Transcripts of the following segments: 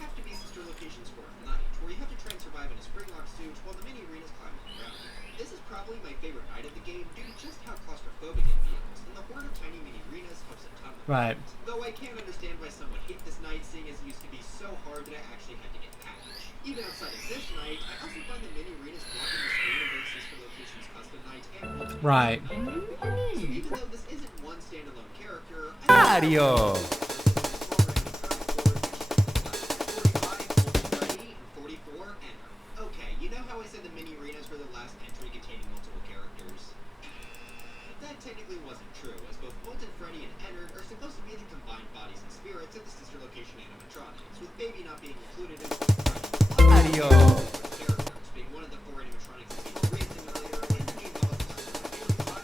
have to be sister locations for a night, where you have to try and survive in a Springlock suit while the mini arenas climb all around. This is probably my favorite night of the game due to just how claustrophobic it feels, and the horde of tiny mini arenas helps a ton with Right. it. Though I can understand why someone hate this night, seeing as it used to be so hard that I actually had to get patched. Even outside of this night, I also find the mini arenas blocking the screen of both sister locations custom night and multiple Right. night. So even though this isn't one standalone character, Mario! Okay, you know how I said the mini arenas were the last entry containing multiple characters? That technically wasn't true, as both Molten Freddy and Ennard are supposed to be the combined bodies and spirits of the sister location animatronics, with Baby not being included in Mario! characters, being one of the four animatronics in the Raid Simulator and the main boss of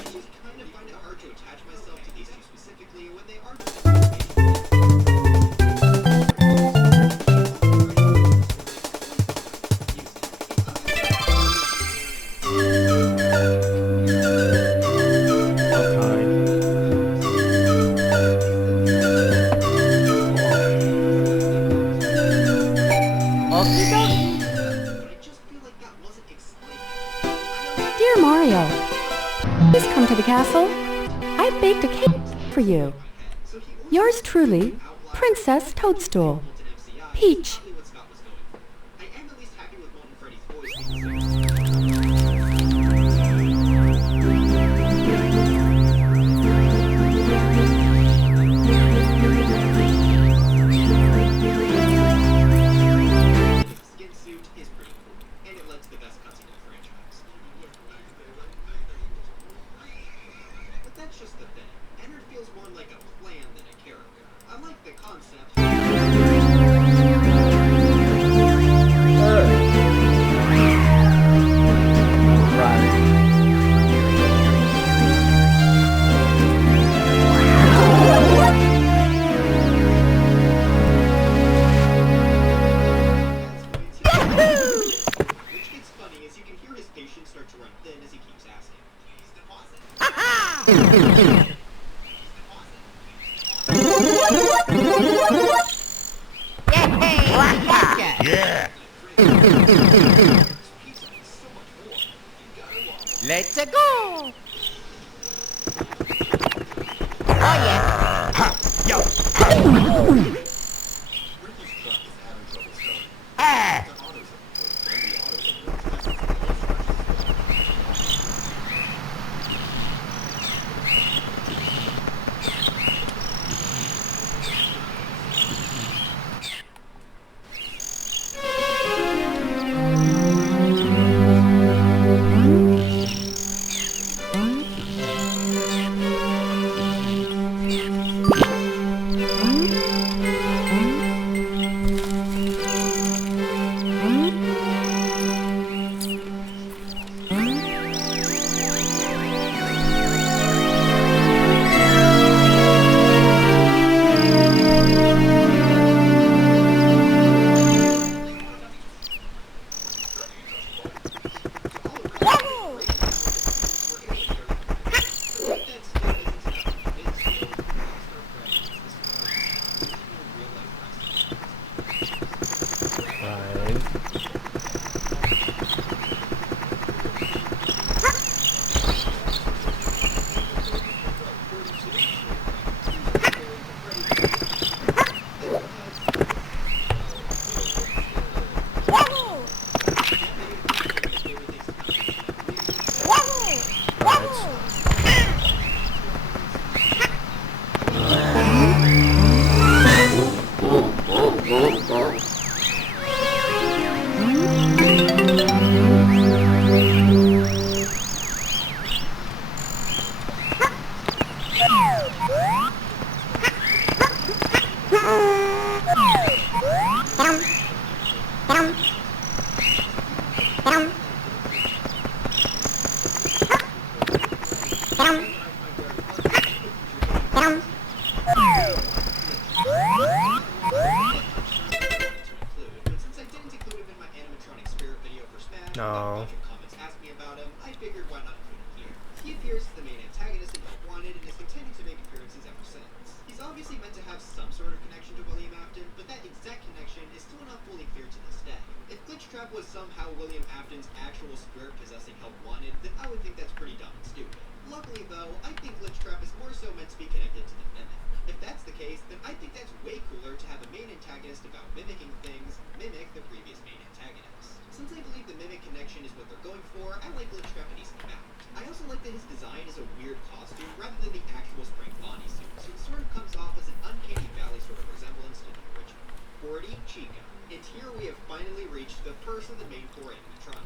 I just kind of find it hard to attach myself to these two specifically when they are Dear Mario, please come to the castle. I baked a cake for you. Yours truly, Princess Toadstool. Peach. I am at least happy with Molten Freddy's voice. Skin suit is pretty cool, and it led to the best cutscene in the franchise. But that's just the thing. Ennard feels more like a plan than a character. I like the concept. Which gets funny as you can hear his patience start to run thin as he keeps asking. Please deposit. Yeah! Let's go! Oh yeah! Ha! Yo! Ha! Ah! Luckily, though, I think Glitchtrap is more so meant to be connected to the Mimic. If that's the case, then I think that's way cooler to have a main antagonist about mimicking things mimic the previous main antagonist. Since I believe the Mimic connection is what they're going for, I like Glitchtrap a decent amount. I also like that his design is a weird costume rather than the actual Spring Bonnie suit, so it sort of comes off as an uncanny valley sort of resemblance to the original. 40 Chica. And here we have finally reached the first of the main four animatronics.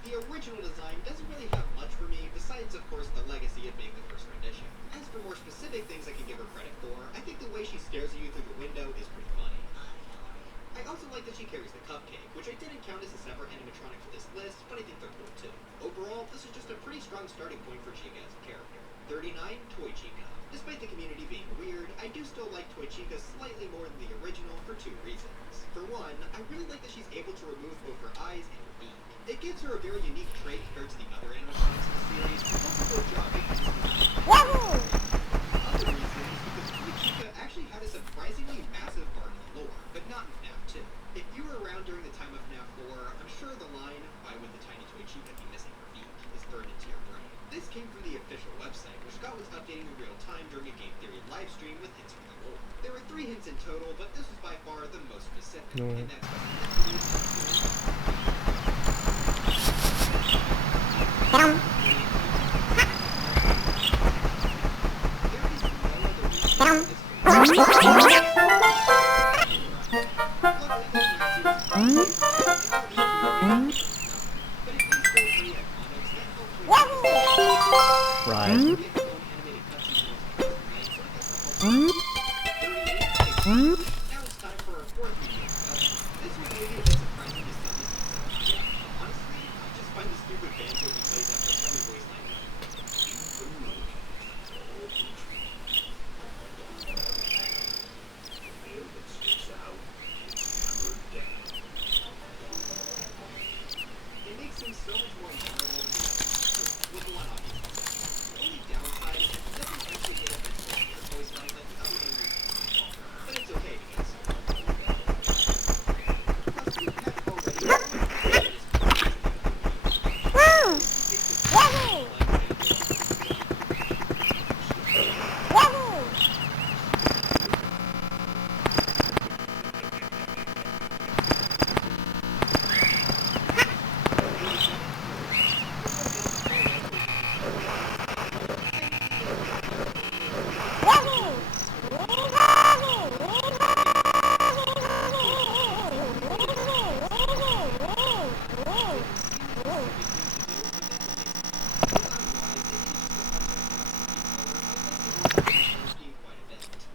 The original design doesn't really have much for me, besides, of course, the legacy of being the first rendition. As for more specific things I can give her credit for, I think the way she stares at you through the window is pretty funny. I also like that she carries the cupcake, which I didn't count as a separate animatronic for this list, but I think they're cool too. Overall, this is just a pretty strong starting point for Chica as a character. 39, Toy Chica. Despite the community being weird, I do still like Toy Chica slightly more than the original for two reasons. For one, I really like that she's able to remove both her eyes and her beak. It gives her a very unique trait compared to the other animatronics in the series, and also a good job making this design. Other reason is because Toy Chica actually had a surprisingly massive part in the lore, but not in FNAF 2. If you were around during the time of FNAF 4, I'm sure the line, "Why would the tiny Toy Chica be missing her beak?" is burned into your brain. This came from the official website, which Scott was updating in real time during a Game Theory livestream with hints from the lore. There were 3 hints in total, but this was by far the most specific, and that's Right. Now it's time for our fourth video. This one may be a bit surprising to some of you. Honestly, I just find the stupid banjo he plays after every voice line. It makes him so much more memorable than the others, with one obvious exception. The only downside is that he doesn't actually get a mental voice line like the other animators. But it's okay because plus we have already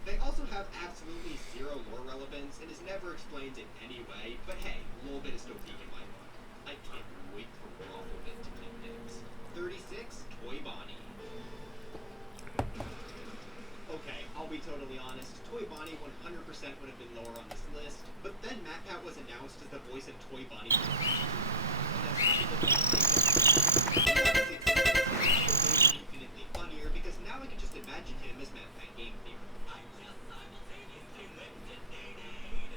They also have absolutely zero lore relevance and is never explained in any way, but hey, Lolbit is still peak in my book. I can't wait for Wafflebit to pick names. 36, Toy Bonnie. Okay, I'll be totally honest, Toy Bonnie 100% would have been lower on this list, but then MatPat was announced as the voice of Toy Bonnie. And that's kind of the best thing infinitely funnier, because now I can just imagine him as MatPat Game Theory.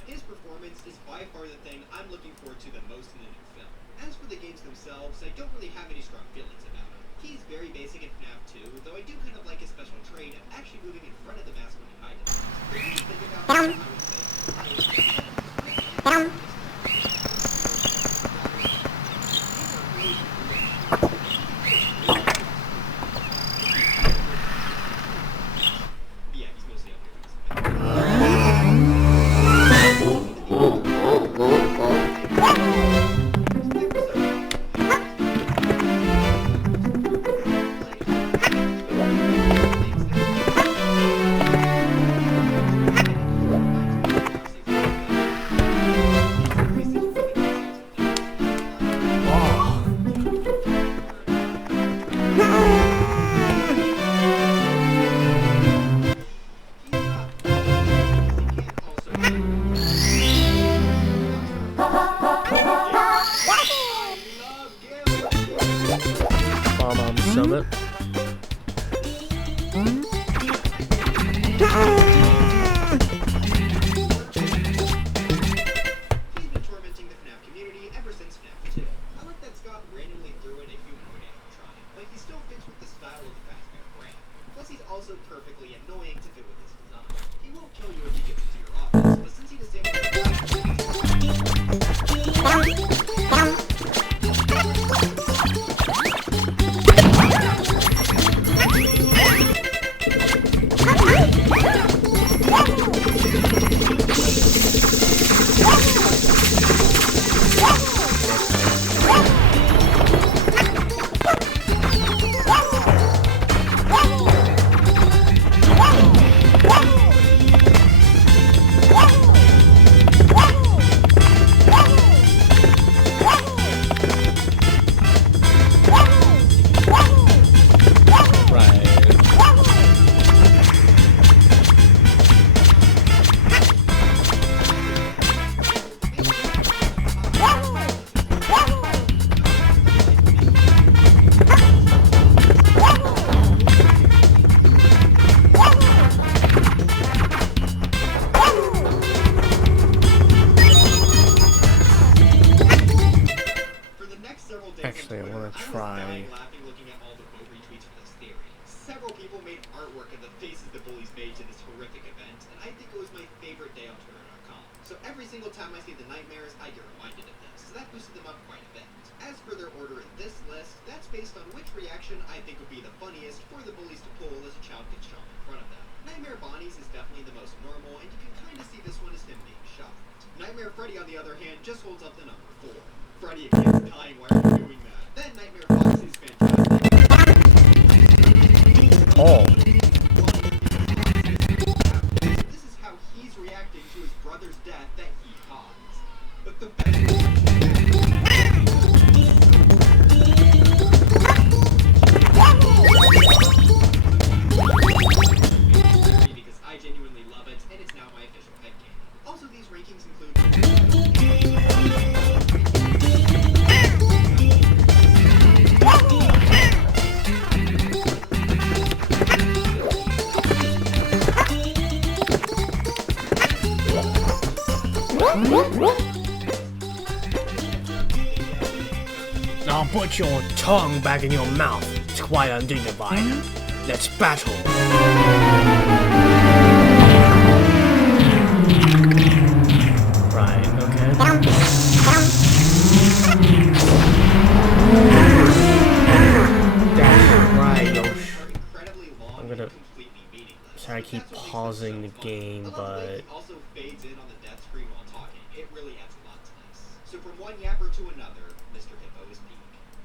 His performance is by far the thing I'm looking forward to the most in the new film. As for the games themselves, I don't really have any strong feelings about him. He's very basic in FNAF 2, though I do kind of like his special trait of actually moving in front of the mask when you hide it. The way you think about it, I would say, yeah, he's mostly up here. Summit. He's been tormenting the FNAF community ever since FNAF 2. I like that Scott randomly threw in a humanoid animatronic, but he still fits with the style of the Fazbear brand. Plus, he's also perfectly annoying to fit with his design. He won't kill you if he gets into your office, but since he disables the Actually, I want to try. laughing looking at all the quote retweets for this theory. Several people made artwork of the faces the bullies made to this horrific event, and I think it was my favorite day on Twitter.com. So every single time I see the nightmares, I get reminded of this. So that boosted them up quite a bit. As for their order in this list, that's based on which reaction I think would be the funniest for the bullies to pull as a child gets shot in front of them. Nightmare Bonnie's is definitely the most normal, and you can kind of see this one as him being shocked. Nightmare Freddy, on the other hand, just holds up the number 4. Freddy against dying, why are you doing that? Then Nightmare Fox is fantastic. Oh. This is how he's reacting to his brother's death that he caused. But the best because I genuinely love it, and it's now my official headcanon. Also, these rankings include Now put your tongue back in your mouth. It's quite undignified. Let's battle. Right, okay. That's right, I'm gonna try to keep pausing the game, but also fades in on the death screen while talking. It really adds a lot to this. So from one yapper to another, Mr. Hippo is peak.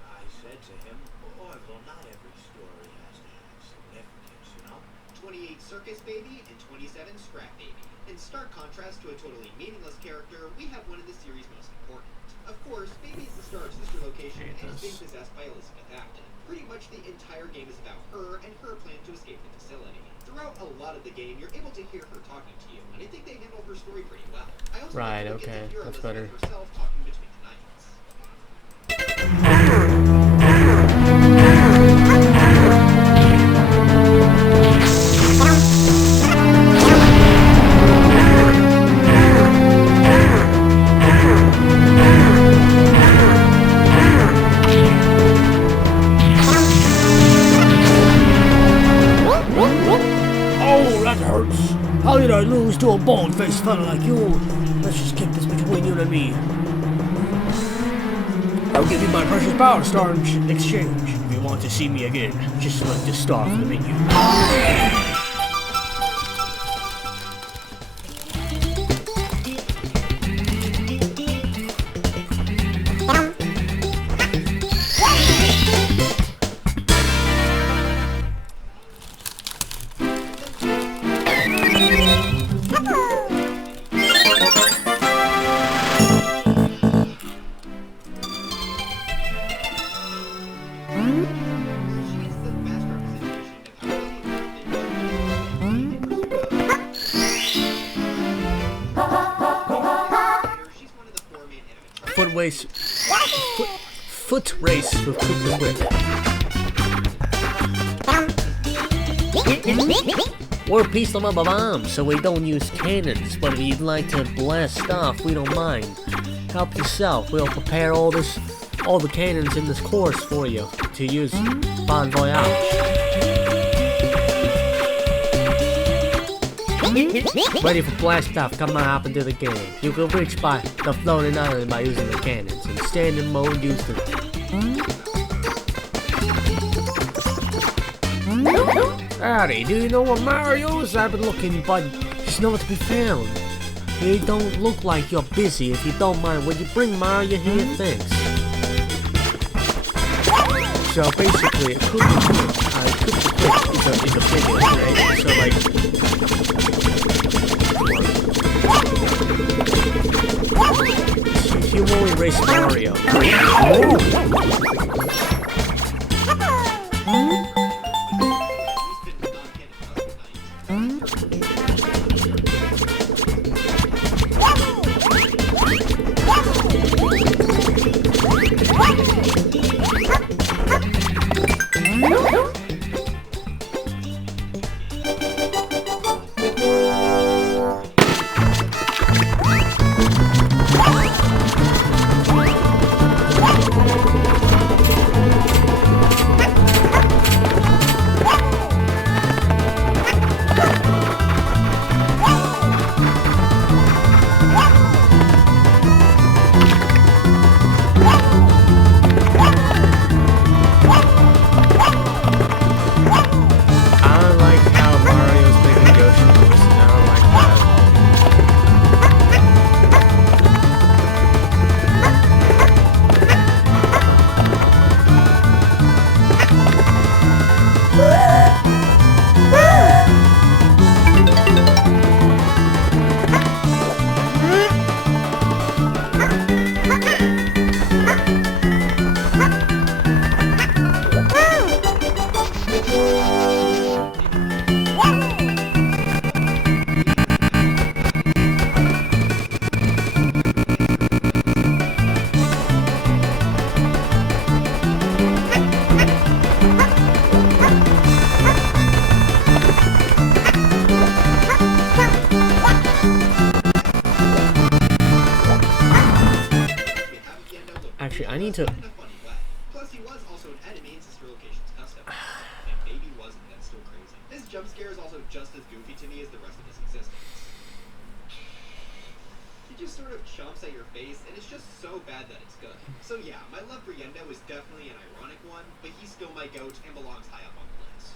I said to him, Orville, not every story has to have significance, you know? 28 Circus Baby and 27 Scrap Baby. In stark contrast to a totally meaningless character, we have one of the series' most important. Of course, Baby is the star of Sister Location and is being possessed by Elizabeth Acton. Pretty much the entire game is about her and her plan to escape the facility. Throughout a lot of the game, you're able to hear her talking to you, and I think they handle her story pretty well. I also right, like to okay, hear that's Elizabeth better. herself talking between the nights. oh, that hurts. How did I lose to a bald-faced fella like you? Let's just keep this between you and me. I'll give you my precious power star in exchange. If you want to see me again, just select the star from the menu. Foot race with Quick the Quick. We're Peace Love Bombs, so we don't use cannons, but if you'd like to blast stuff, we don't mind. Help yourself, we'll prepare all the cannons in this course for you to use. Bon voyage. Ready for blast off, come on up into the game. You can reach by the floating island by using the cannons. In standard mode, use the... Howdy, do you know where Mario is? I've been looking, but he's nowhere to be found. You don't look like you're busy. If you don't mind, would you bring Mario here? Thanks. So basically, a cookie clip is a figure, right? So like... You will erase Mario. Actually, I need to... Plus, he was also an enemy in Sister Location's custom. And maybe wasn't, that's still crazy. His jump scare is also just as goofy to me as the rest of his existence. He just sort of chomps at your face, and it's just so bad that it's good. So yeah, my love for Yendo is definitely an ironic one, but he's still my goat and belongs high up on the list.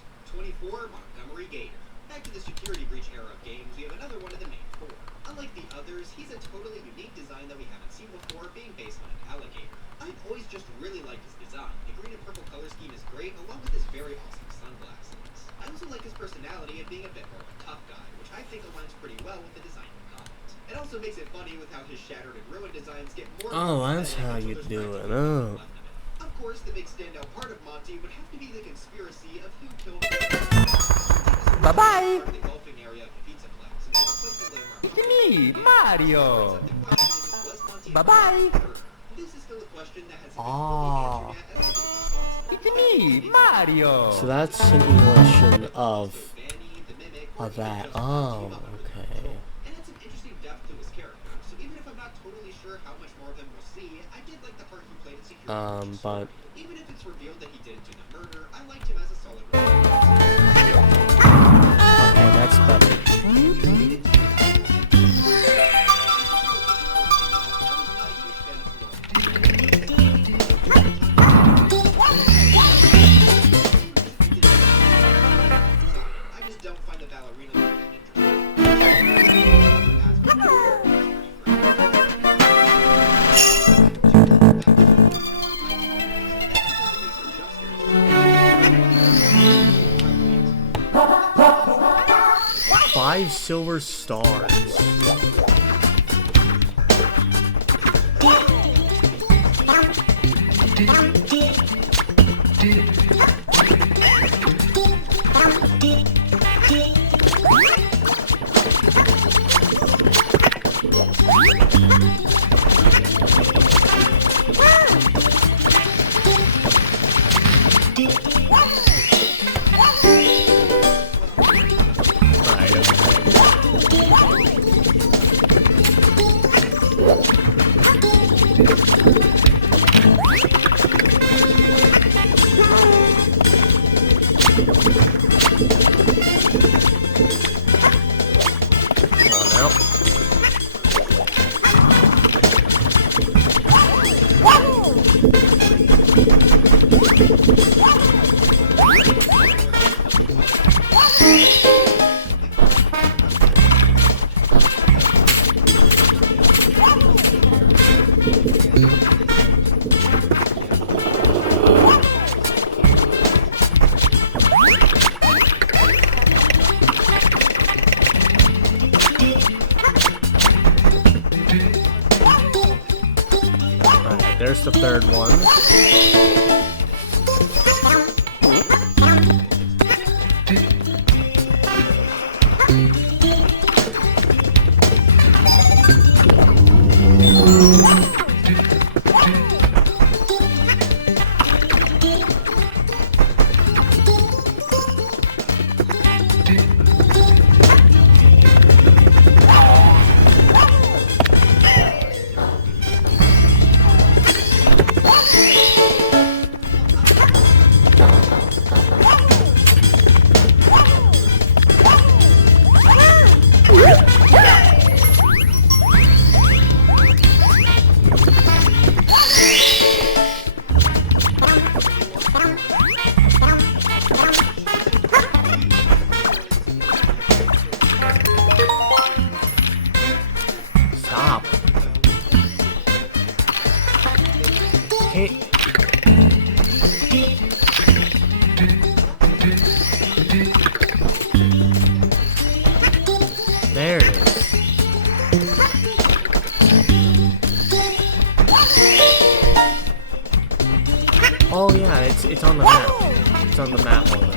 24, Montgomery Gator. Back to the security breach era of games, we have another one of the main four. Unlike the others, he's a totally unique design that we haven't seen before, being based on an alligator. I've always just really liked his design. The green and purple color scheme is great, along with his very awesome sunglasses. I also like his personality of being a bit more of a tough guy, which I think aligns pretty well with the design he got. It also makes it funny with how his shattered and ruined designs get more... Oh, that's how you do it. Oh. Of course, the big standout part of Monty would have to be the conspiracy of who killed... Bye-bye! ...the golfing area of the Pizza Plex, and to replace the landmark... It's me, Mario! Bye-bye! This is still a question that has Ah. It's me, Mario! So that's an emulation of that. Oh, okay. And it's an interesting depth to his character. So even if I'm not totally sure how much more of him we'll see, I did like the part he played in Security. But Even if it's revealed that he didn't do the murder, I liked him as a solid okay, that's better. I just don't find the ballerina that interesting. 5 silver stars. Alright, there's the third one. Stop. Hey. There it is. Oh yeah, it's on the map. It's on the map already.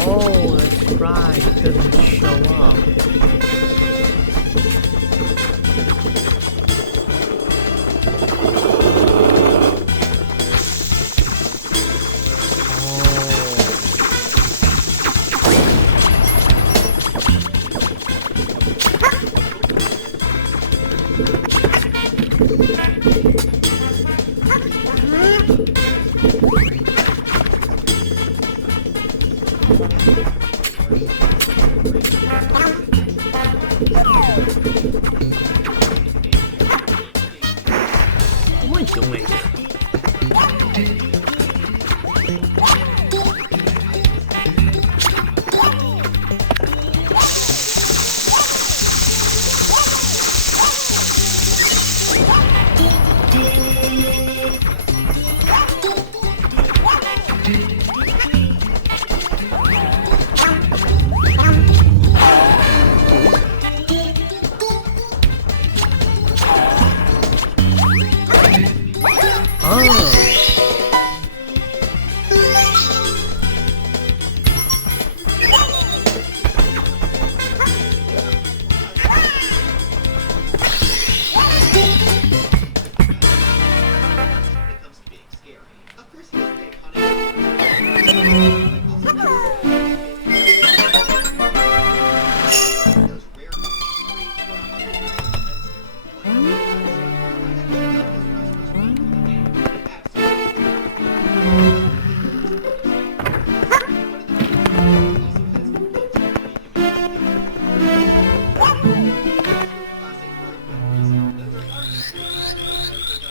Oh, that's right. It doesn't show up. What am I doing?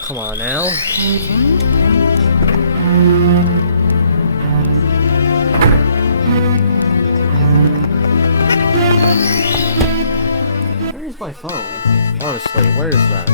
Come on now. Where is my phone? Honestly, where is that?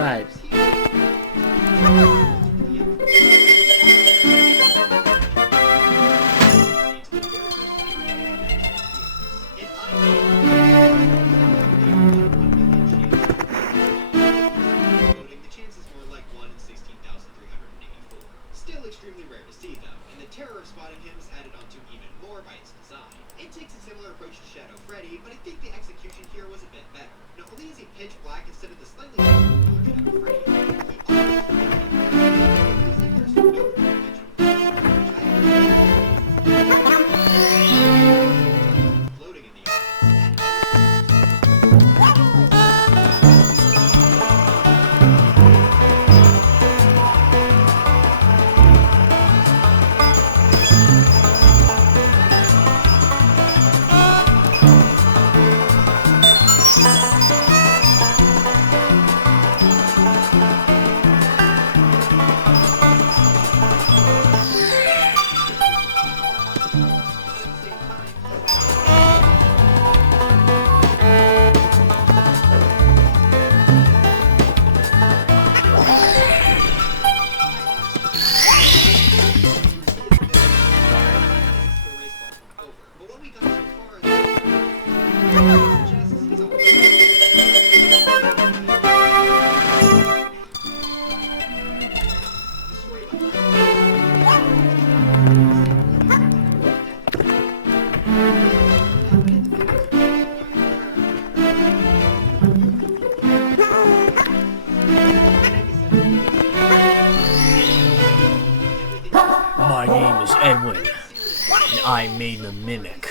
Right. The chance is more like 1 in 16,384. Still extremely rare to see, though, and the terror of spotting him is added onto even more by its design. It takes a similar approach to Shadow Freddy, but I think the execution here was a bit better. Not only is he pitch black instead of the slightly more Shadow Freddy, he also has no floating in the My name is Edwin, and I made the mimic.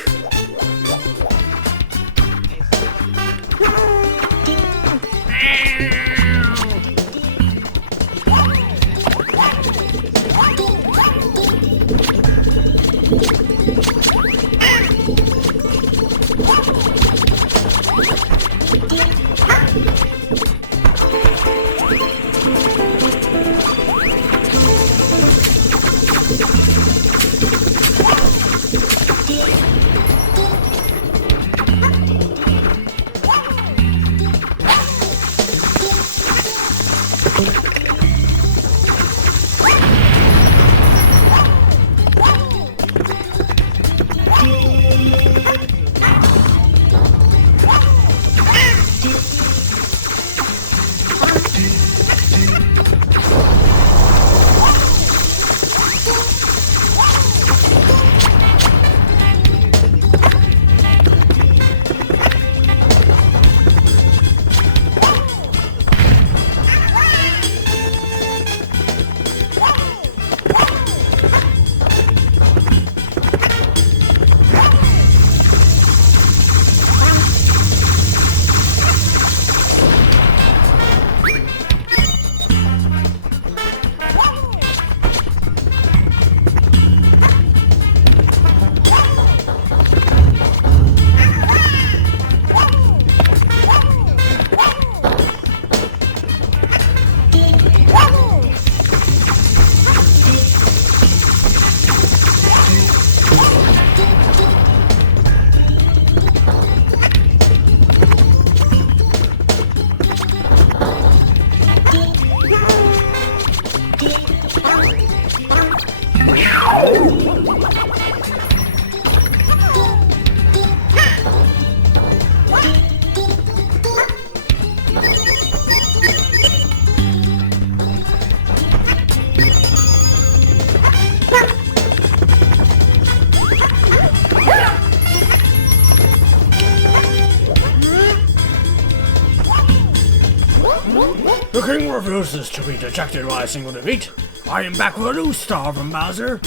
The king refuses to be detected by a single defeat. I am back with a new star from Bowser.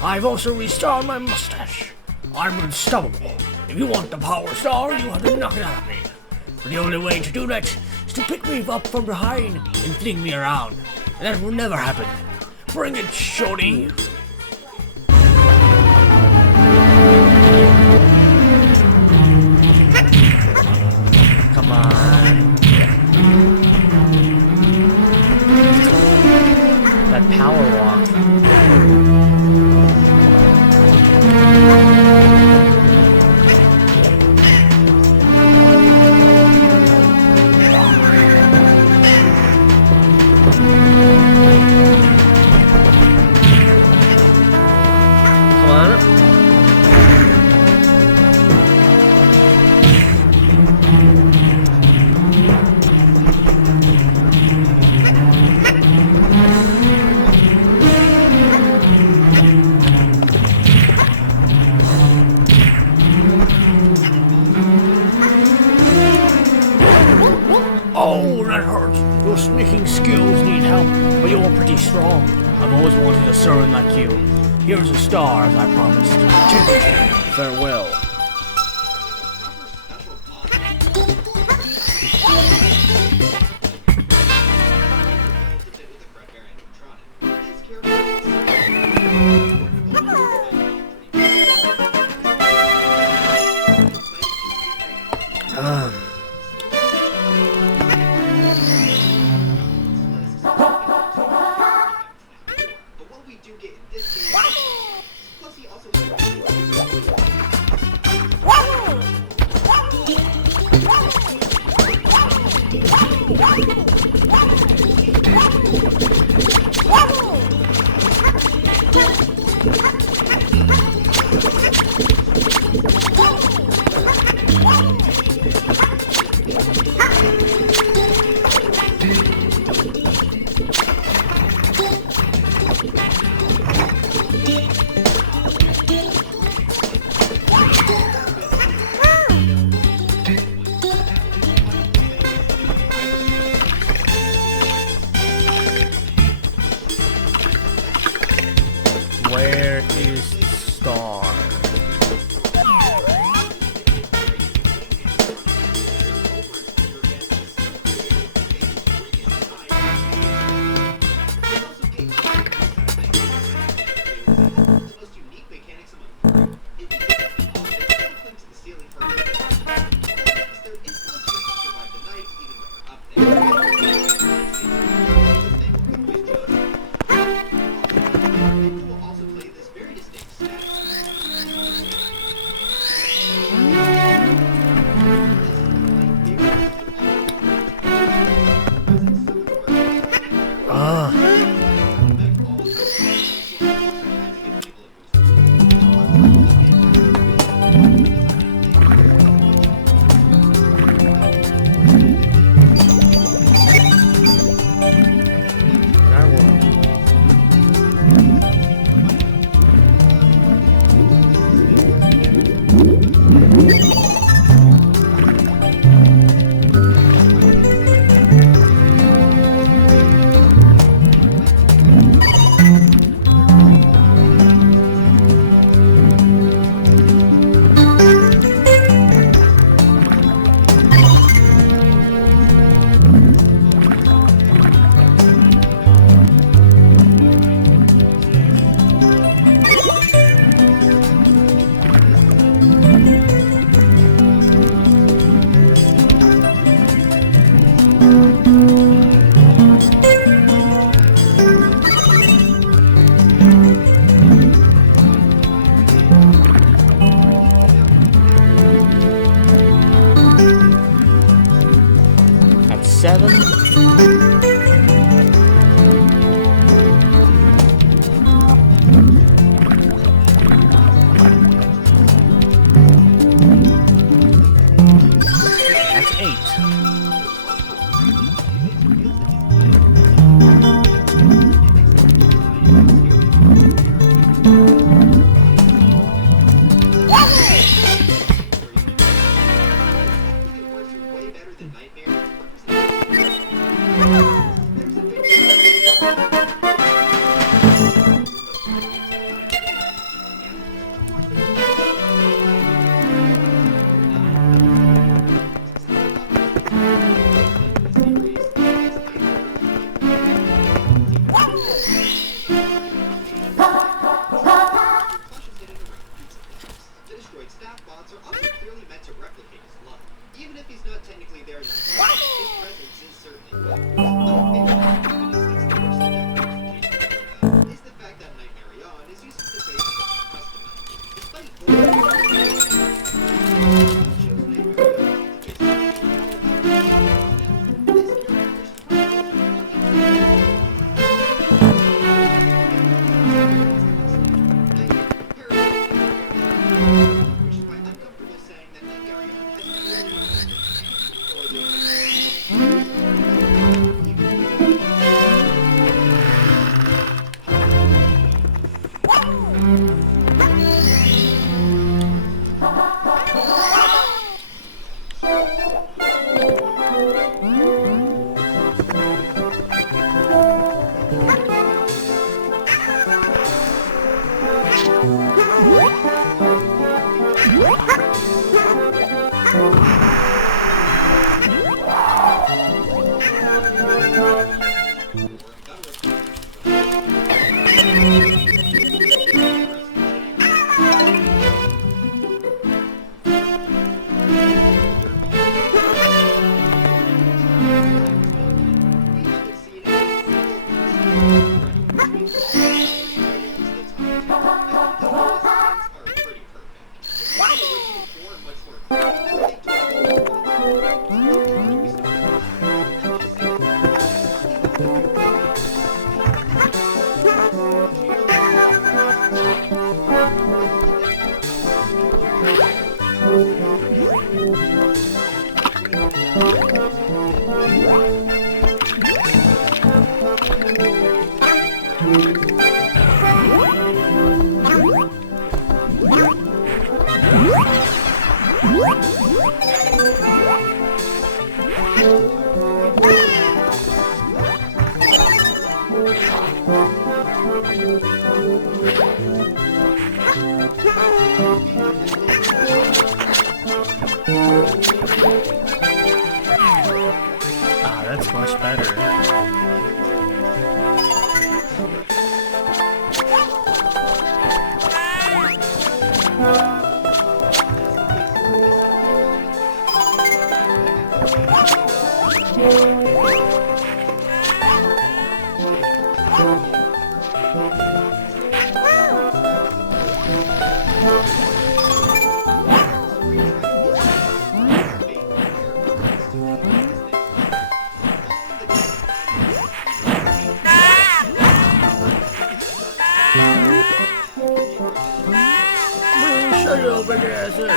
I've also restored my mustache. I'm unstoppable. If you want the power star, you have to knock it out of me. The only way to do that is to pick me up from behind and fling me around. And that will never happen. Bring it, shorty. Come on. That power walk. Oh, that hurts. Your sneaking skills need help, but you're pretty strong. I've always wanted a servant like you. Here's a star, as I promised. Farewell. Where is the star? At 7. That's 8. The destroyed staff bots are also clearly meant to replicate his love, even if he's not technically there in the Ah, that's much better. Shut your big ass up.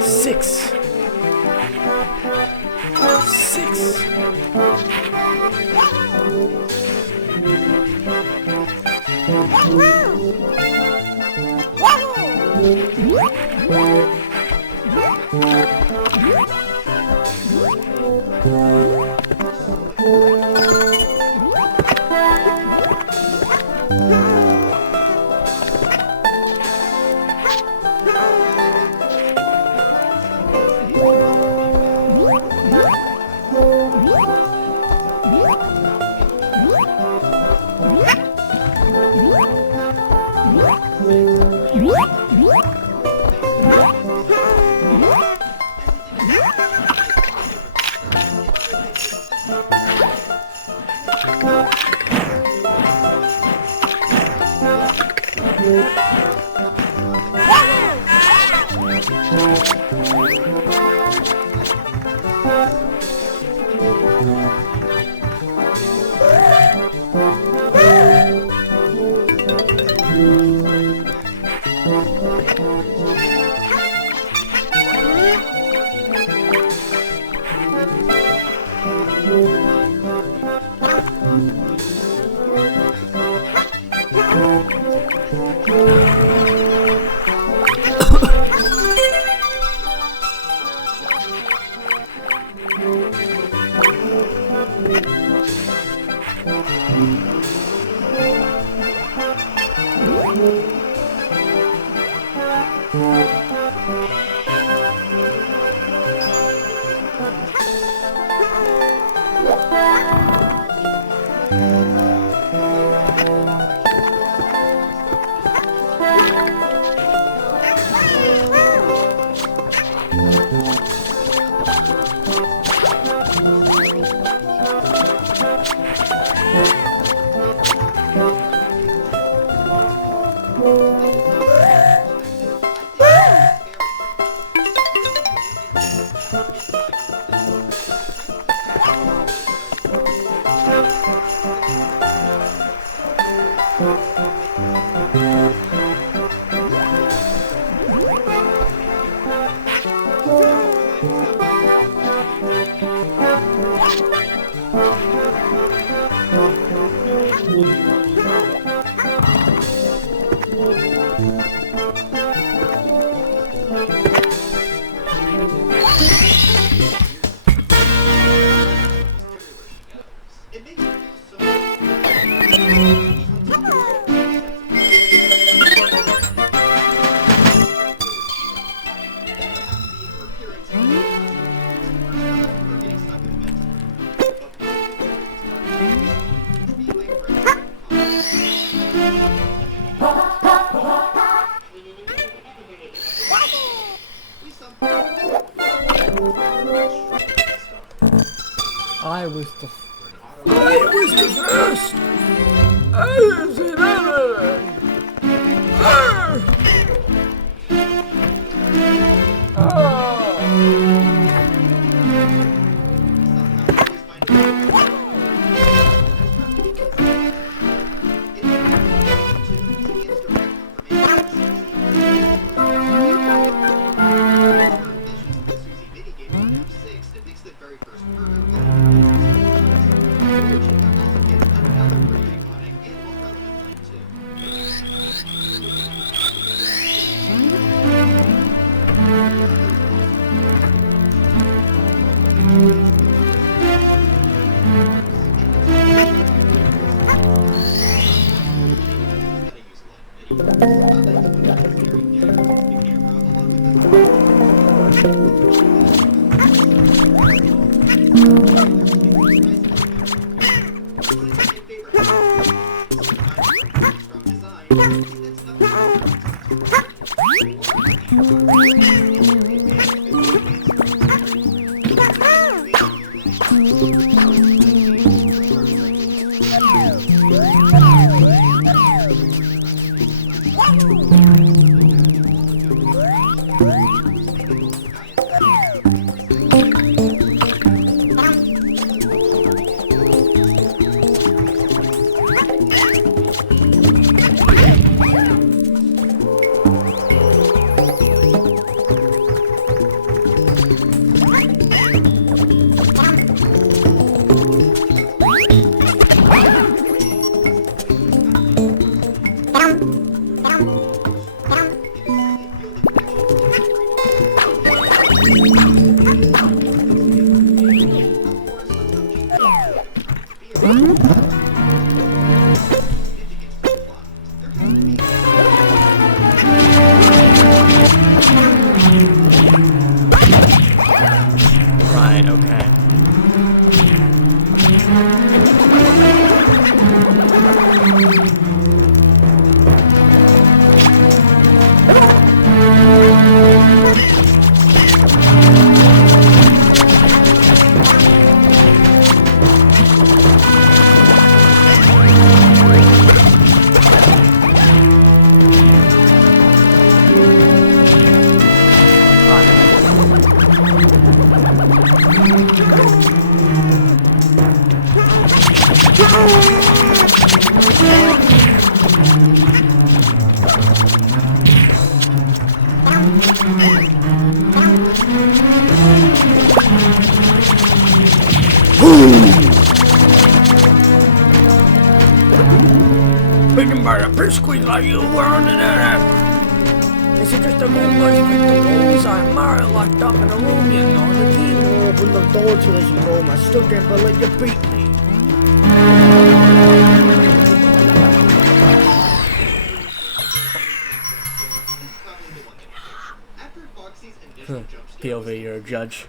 Six. It makes you feel so her appearance I was the first. I was in Ireland. Right, okay. Thinking about a pig squeeze like you were under there. Is it just a moment with the rules? I'm married locked up in a room, you know. The key will open the door to this room. I still can't believe you beat me. POV, you're a judge.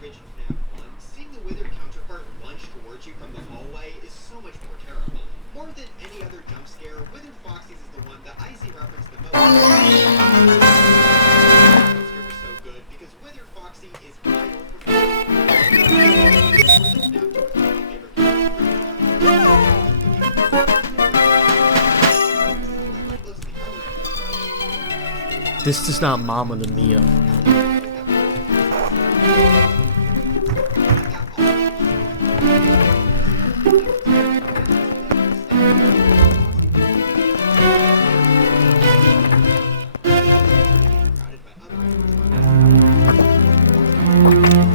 Seeing the withered counterpart lunge towards you from the hallway is so much more terrible. More than any other jump scare, Withered Foxes is the one that I see referenced the most. Jump scare was so good because Withered Foxy is vital for This is not Mamma Mia.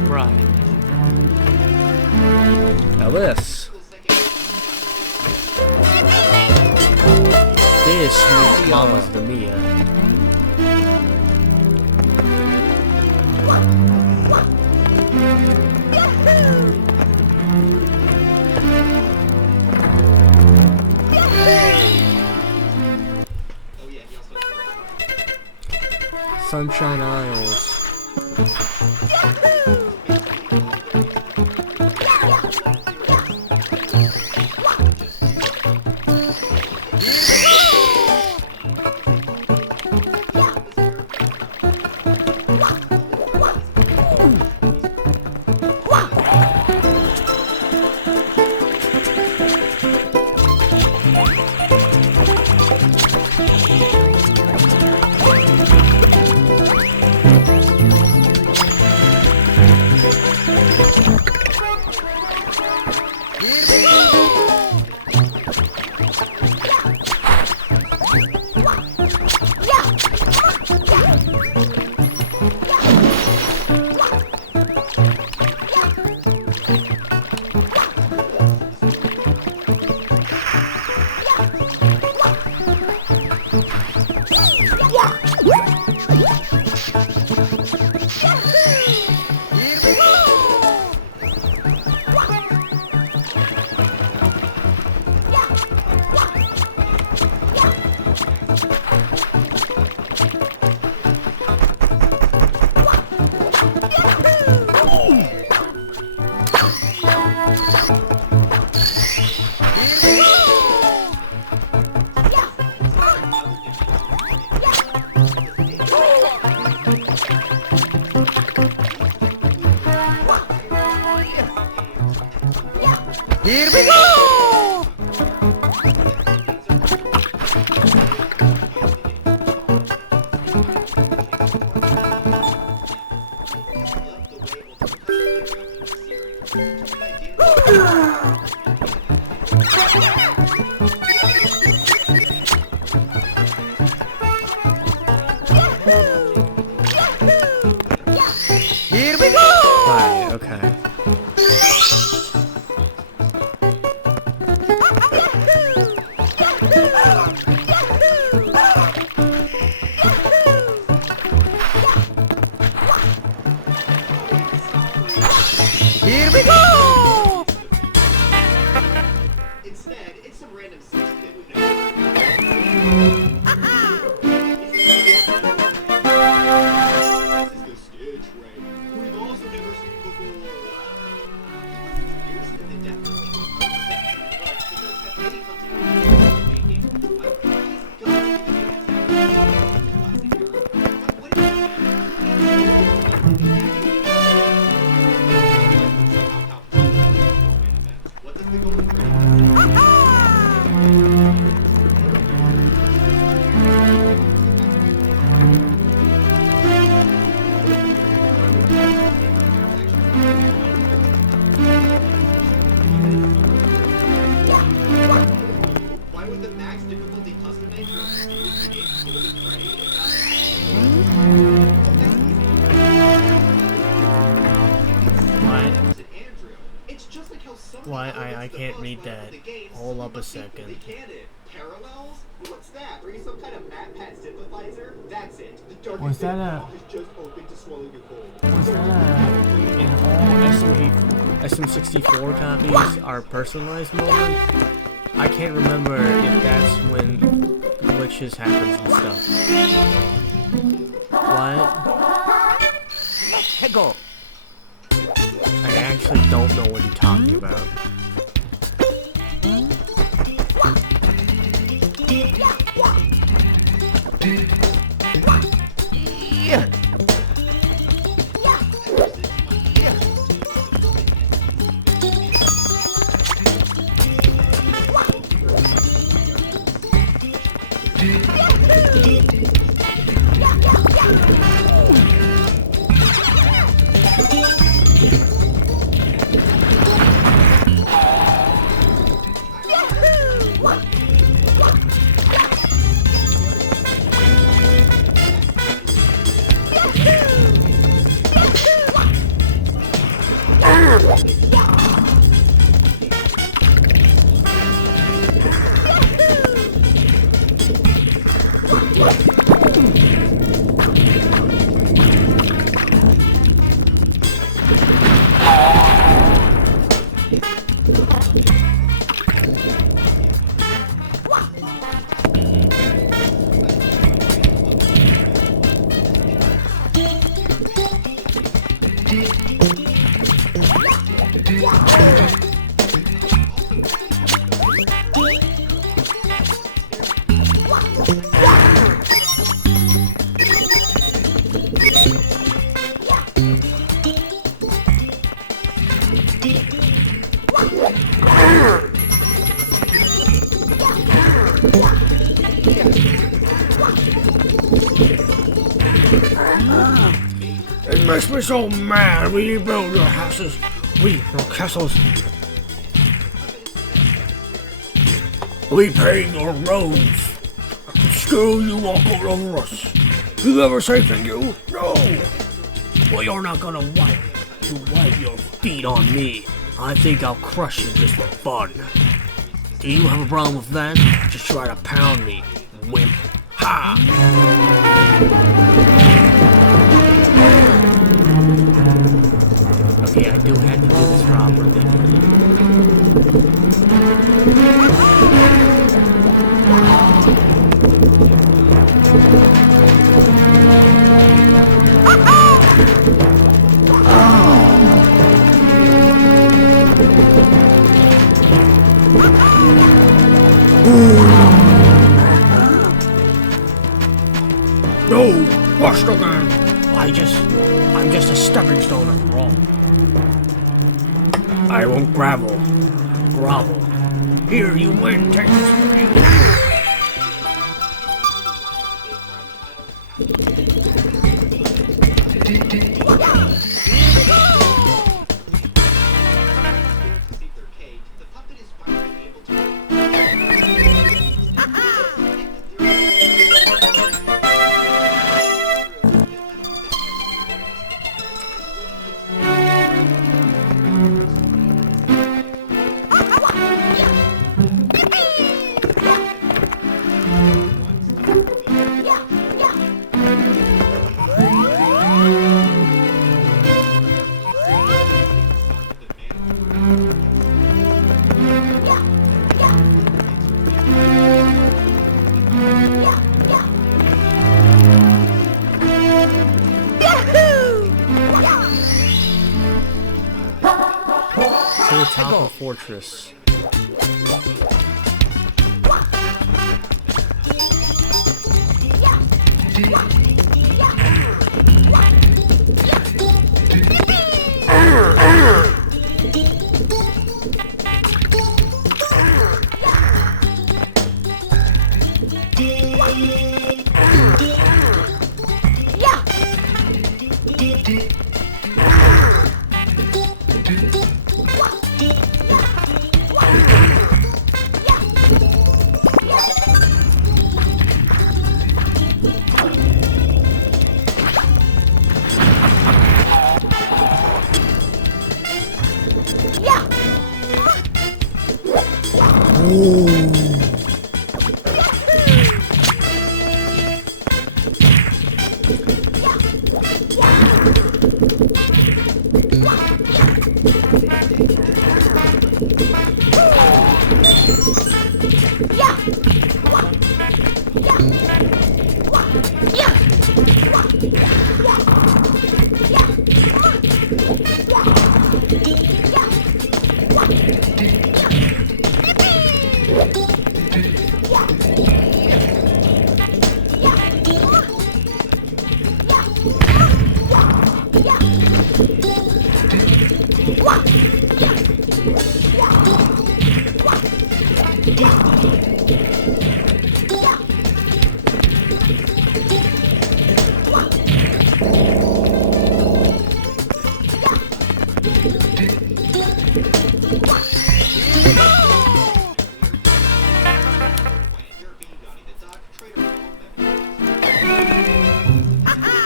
Right. Now this is Mama's the Mia. Sunshine Isles. Here we go! Here we go! Right, okay. Here we go! Instead, it's some random six-bit who knows. This is the Stitch Ray, who we've also never seen before. He was introduced in the depth of the but does have many continuities with the main game. He's going to be the classic era. But what what does the Golden Freddy Why would the max difficulty custom made use the name Golden Freddy and not What? Andrew? It's just like how some Why, elements I of the can't buzz read level that. of the game Hold up a must be fully second. canon. Parallels? What's that? Are you some kind of MatPat sympathizer? That's it. The darkest Was that thing a- now is just open to swallow your cold. Was that in all SM64 copies are personalized moment? I can't remember if that's when glitches happens and stuff. What? Let's go! I actually don't know what you're talking about. Yeah. It makes me so mad. We build your houses, we your castles. We pave your roads. Screw you, walk all over us. You ever say thank you? No. Well, you're not gonna wipe your feet on me. I think I'll crush you just for fun. Do you have a problem with that? Just try to pound me, wimp. Ha! Okay, I do have to do this properly. No! Wash again! I'm just a stepping stone after all. I won't gravel. Bravo. Here, you win. Take this with you. The puppet is finally able to. To the top of fortress.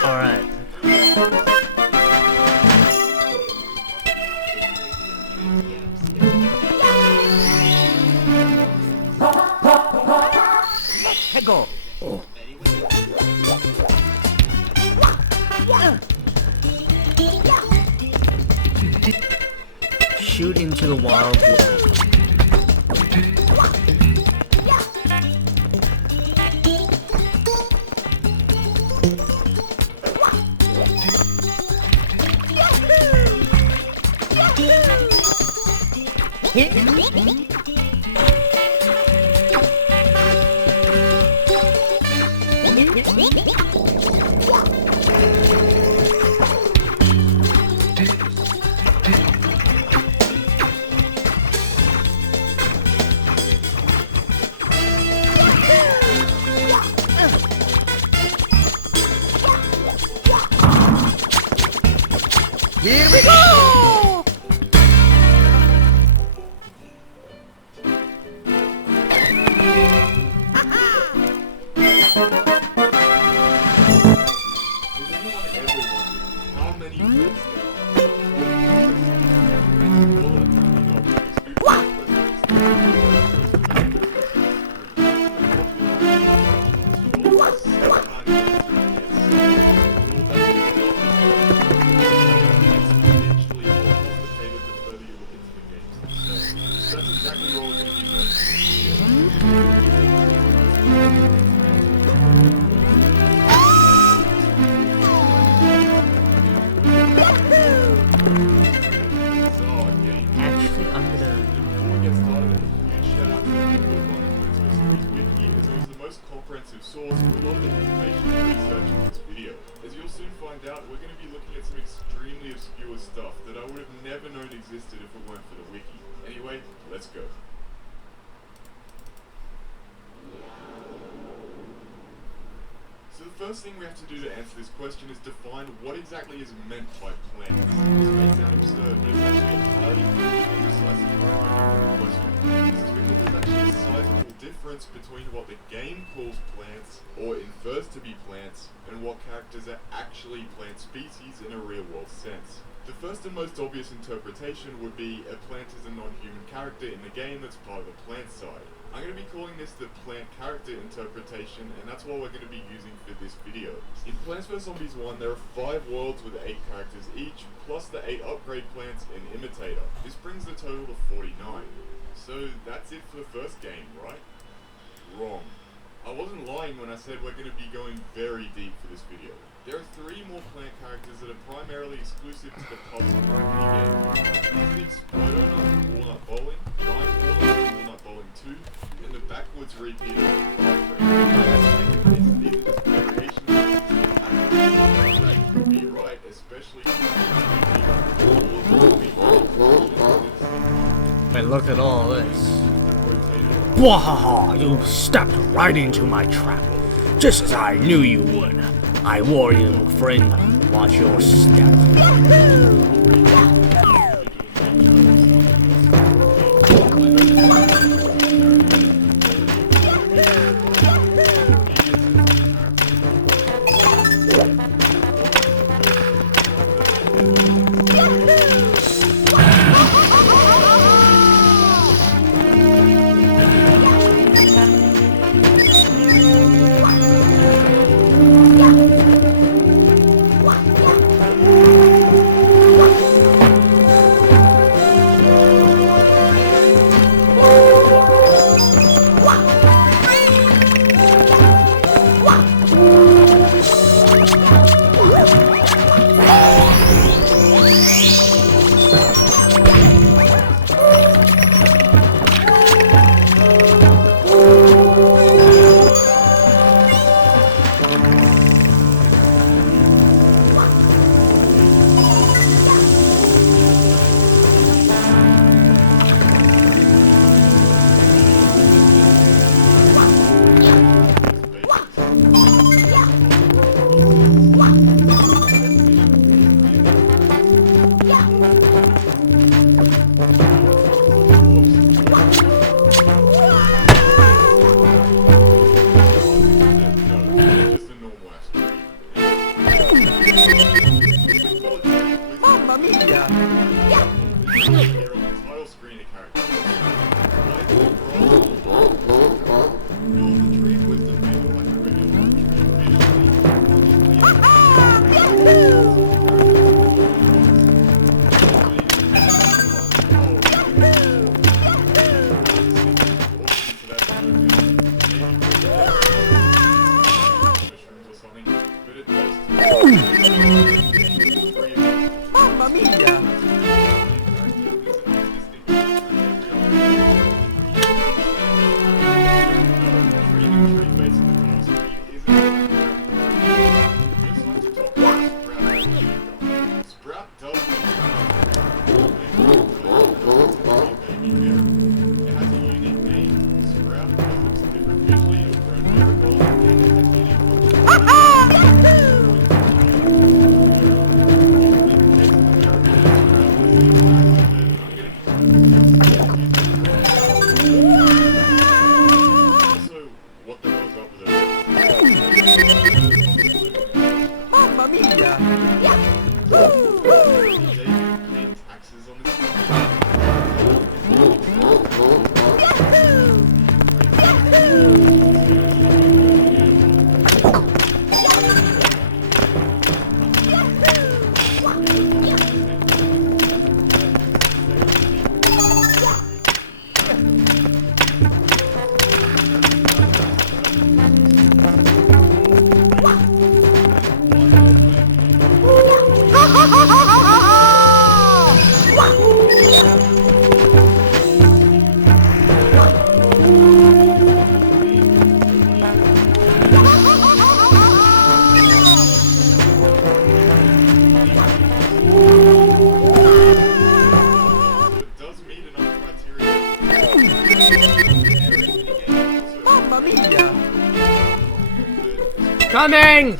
Alright. Go. Shoot into the wild Here we go! How many clips That's exactly what we're going to be doing. Actually, I'm gonna. Before we get started, a huge shout out to the people who wrote this wiki, as it was the most comprehensive source for a lot of the information and research in this video. As you'll soon find out, we're going to be looking at get some extremely obscure stuff that I would have never known existed if it weren't for the wiki. Anyway, let's go. So the first thing we have to do to answer this question is define what exactly is meant by plants. This may sound absurd, but it's actually a highly crucial and decisive component of the question. This is because there's actually a sizable difference between what the game calls plants, or infers to be plants, and what characters are actually plant species in a real-world sense. The first and most obvious interpretation would be a plant is a non-human character in the game that's part of the plant side. I'm going to be calling this the plant character interpretation, and that's what we're going to be using for this video. In Plants vs Zombies 1, there are 5 worlds with 8 characters each, plus the 8 upgrade plants and imitator. This brings the total to 49. So that's it for the first game, right? Wrong. I wasn't lying when I said we're going to be going very deep for this video. There are 3 more plant characters that are primarily exclusive to the puzzle minigame. The Explodonut from Walnut Bowling, Giant Walnut from Walnut Bowling 2, and the backwards repeat of the Fire Train. These are just variations of the could be right, especially And look at all this. Bwahaha! You stepped right into my trap, just as I knew you would. I warn you, friend, watch your step. Coming!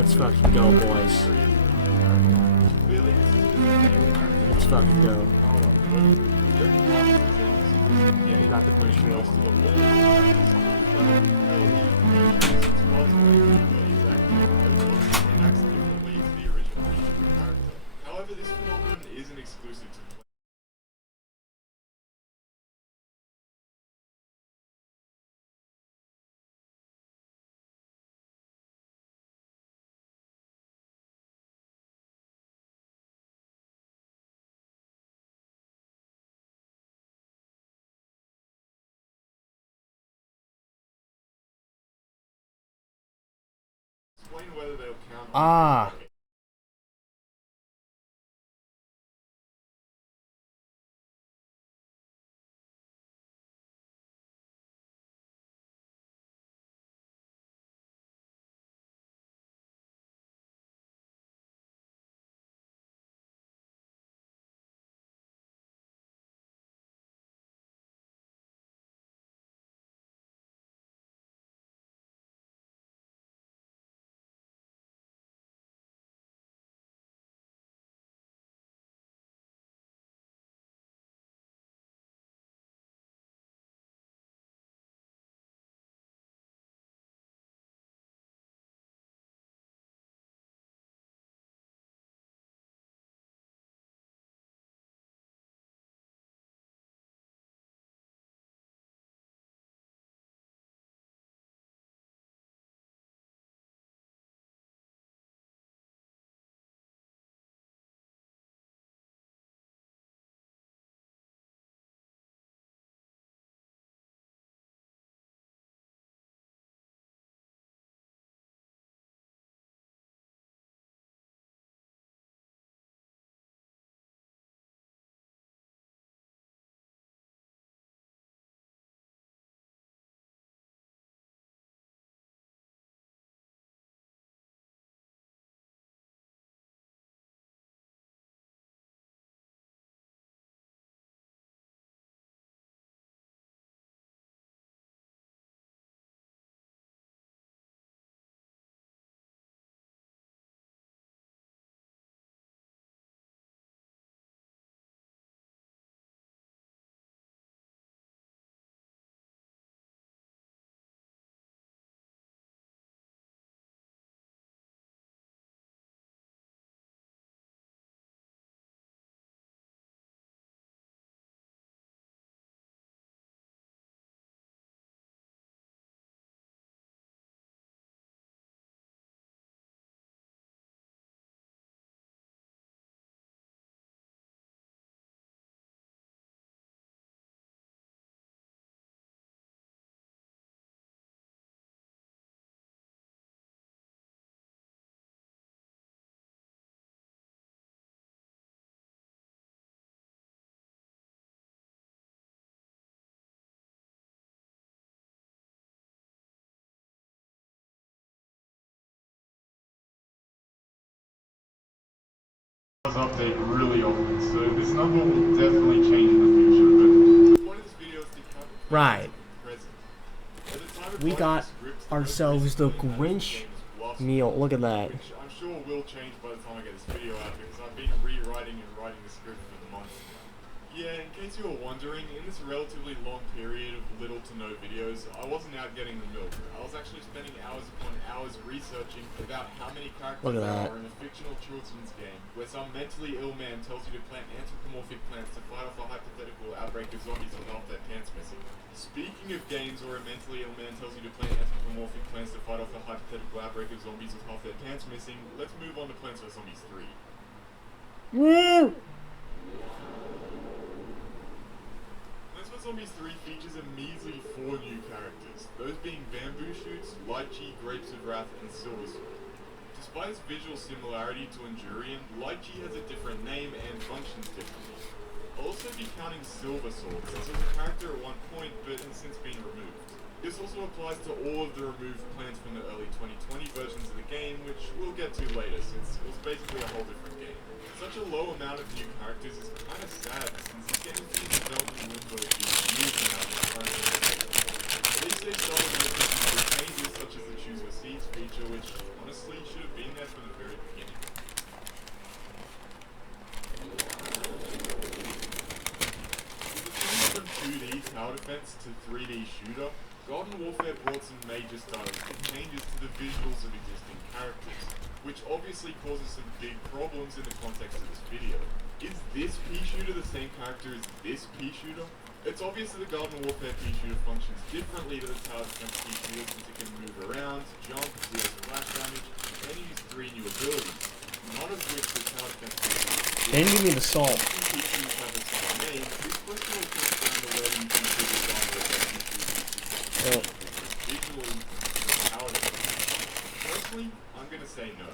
Let's fucking go, boys. Let's fucking go. Yeah, Got the punch wheel. However, this phenomenon isn't exclusive to explain whether they'll count on Ah. update really often, so this number will definitely change in the future, but the point of this video is to count the Right. present. At the time of We writing got the script, the ourselves the most basic plan of this Grinch game was Blast meal. Look at that. which I'm sure will change by the time I get this video out because I've been rewriting and writing the script for months now. Yeah, in case you were wondering, in this relatively long period of little to no videos, I wasn't out getting the milk. I was actually spending hours upon hours researching about how many characters Look at there that. are in a fictional children's game where some mentally ill man tells you to plant anthropomorphic plants to fight off a hypothetical outbreak of zombies with half their pants missing. Speaking of games where a mentally ill man tells you to plant anthropomorphic plants to fight off a hypothetical outbreak of zombies with half their pants missing, let's move on to Plants vs. Zombies 3. Woo! Plants vs. Zombies 3 features a measly 4 new characters, those being Bamboo Shoots, Lychee, Grapes of Wrath, and Silversword. Despite its visual similarity to Endurian, Lychee has a different name and functions differently. I'll also be counting Silversword, since it was a character at one point but has since been removed. This also applies to all of the removed plants from the early 2020 versions of the game, which we'll get to later, since it was basically a whole different game. Such a low amount of new characters is kind of sad, since this game has been in development limbo for years now in its current state. At least they started making some good changes, such as the Choose Your Seeds feature, which honestly should have been there from the very beginning. From 2D tower defense to 3D shooter, Garden Warfare brought some major stylistic changes to the visuals of existing characters, which obviously causes some big problems in the context of this video. Is this pea shooter the same character as this pea shooter? It's obvious that the Garden Warfare pea shooter functions differently to the tower defense pea shooter since it can move around, jump, deal splash damage, and use 3 new abilities, none of which the tower defense pea shooter They didn't give me the salt. pea shooters have the same name. This question will come down to whether you consider Garden Warfare pea shooters visually tower defense. Personally, I'm gonna say no.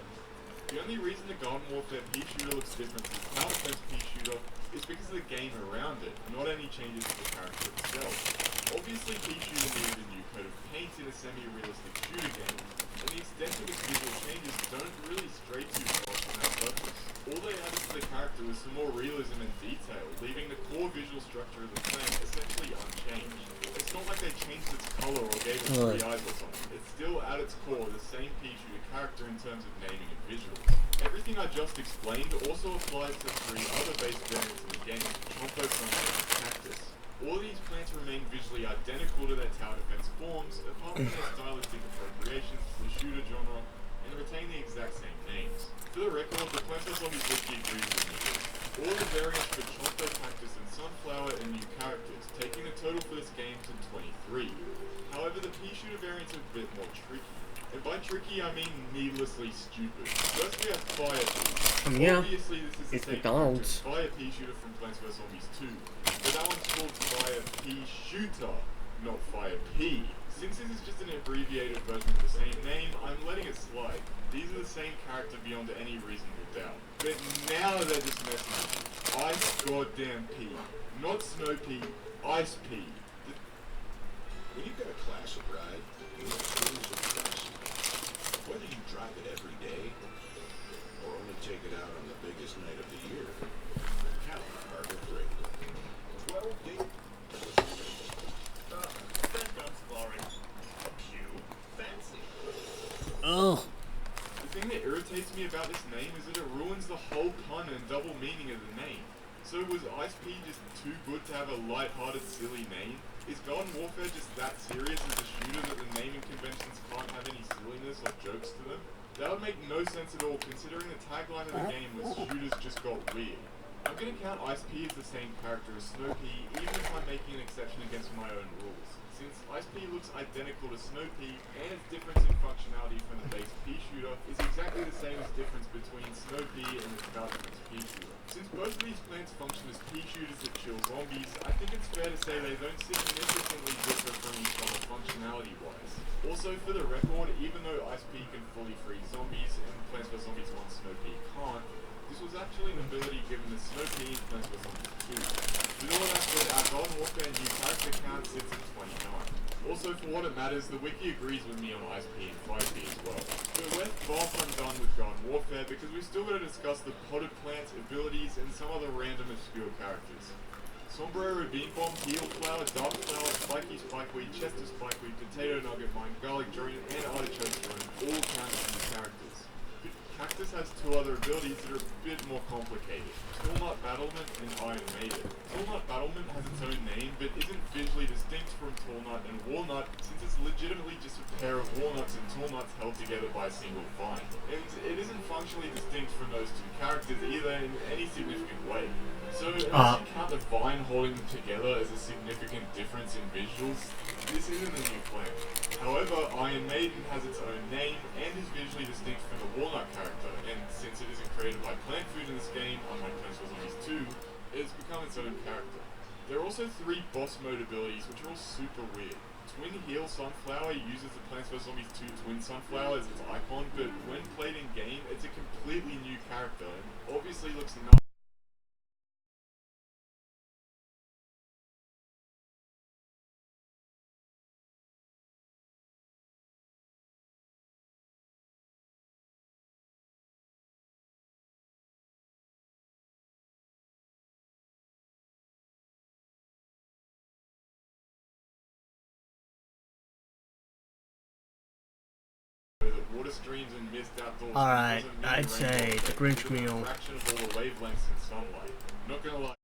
The only reason the Garden Warfare pea shooter looks different to the tower defense pea shooter is because of the game around it, not any changes to the character itself. Obviously, pea shooter needed a new coat of paint in a semi-realistic shooter game, and the extent of its visual changes don't really stray too far from that purpose. All they added to the character was some more realism and detail, leaving the core visual structure of the plant essentially unchanged. It's not like they changed its color or gave it 3 eyes or something. It's still at its core the same pea shooter character in terms of naming and visuals. Everything I just explained also applies to 3 other base variants in the game, Chompo, Sunset, and Cactus. All these plants remain visually identical to their tower defense forms, apart from their stylistic appropriations to the shooter genre, and retain the exact same names. For the record, the Plants vs. Zombies wiki agrees with me here. All the variants for Chompo, Cactus, and Sunflower are new characters, taking the total for this game to 23. However, the pea shooter variants are a bit more tricky. And by tricky, I mean needlessly stupid. First we have Fire Pea. Yeah, Obviously, this is the it's same McDonald's. character as Fire Pea Shooter from Plants vs. Zombies 2. But that one's called Fire Pea Shooter, not Fire Pea. Since this is just an abbreviated version of the same name, I'm letting it slide. These are the same character beyond any reasonable doubt. But now they're just messing with me. Ice goddamn pea. Not Snow Pea, Ice Pea. When you've got a classic ride, you want to cruise with classic. Whether you drive it every day or only take it out on the biggest night of the year, count Harbor Freight. 12 days. That comes boring. Pew. Fancy. Oh, The thing that irritates me about this name is that it ruins the whole pun and double meaning of the name. So was Ice Pea just too good to have a light-hearted, silly name? Is Garden Warfare just that serious as a shooter that the naming conventions can't have any silliness or jokes to them? That would make no sense at all considering the tagline of the game was shooters just got weird. I'm gonna count Ice Pea as the same character as Snow Pea even if I'm making an exception against my own rules. Since Ice Pea looks identical to Snow Pea and its difference in functionality from the base pea shooter is exactly the same as difference between Snow Pea and the tower defense pea shooter. Since both of these plants function as pea shooters that kill zombies, I think it's fair to say they don't significantly differ from each other functionality-wise. Also, for the record, even though Ice Pea can fully freeze zombies and Plants vs. Zombies 1 Snow Pea can't, this was actually an ability given to Snow Pea in Plants vs. Zombies 2. With all that said, our Garden Warfare new character count sits at 29. Also, for what it matters, the wiki agrees with me on ISP and 5P as well. But we're far from done with Garden Warfare because we've still got to discuss the potted plants, abilities, and some other random obscure characters. Sombrero Bean Bomb, Heal Flower, Dark Flower, Spiky Spikeweed, Chester Spikeweed, Potato Nugget Mine, Garlic Drone, and Artichoke Drone all count as new characters. But Cactus has two other abilities that are a bit more complicated. Toolnut Battlement and Iron Maiden. Toolnut Battlement has its own name, but isn't visually distinct from Toolnut and Walnut, since it's legitimately just a pair of walnuts and toolnuts held together by a single vine. And it isn't functionally distinct from those two characters either in any significant way. So, unless you count the vine holding them together as a significant difference in visuals, this isn't a new plant. However, Iron Maiden has its own name and is visually distinct from the Walnut character, and since it isn't created by plant food in this game, unlike Plants vs. Zombies 2, it has become its own character. There are also 3 boss mode abilities, which are all super weird. Twin Heal Sunflower uses the Plants vs. Zombies 2 Twin Sunflower as its icon, but when played in game, it's a completely new character, and obviously looks nothing. Water streams and mist outdoors. Alright, doesn't mean I'd say rainbow the effect. Grinch It's a meal. fraction of all the wavelengths in sunlight. Not gonna lie.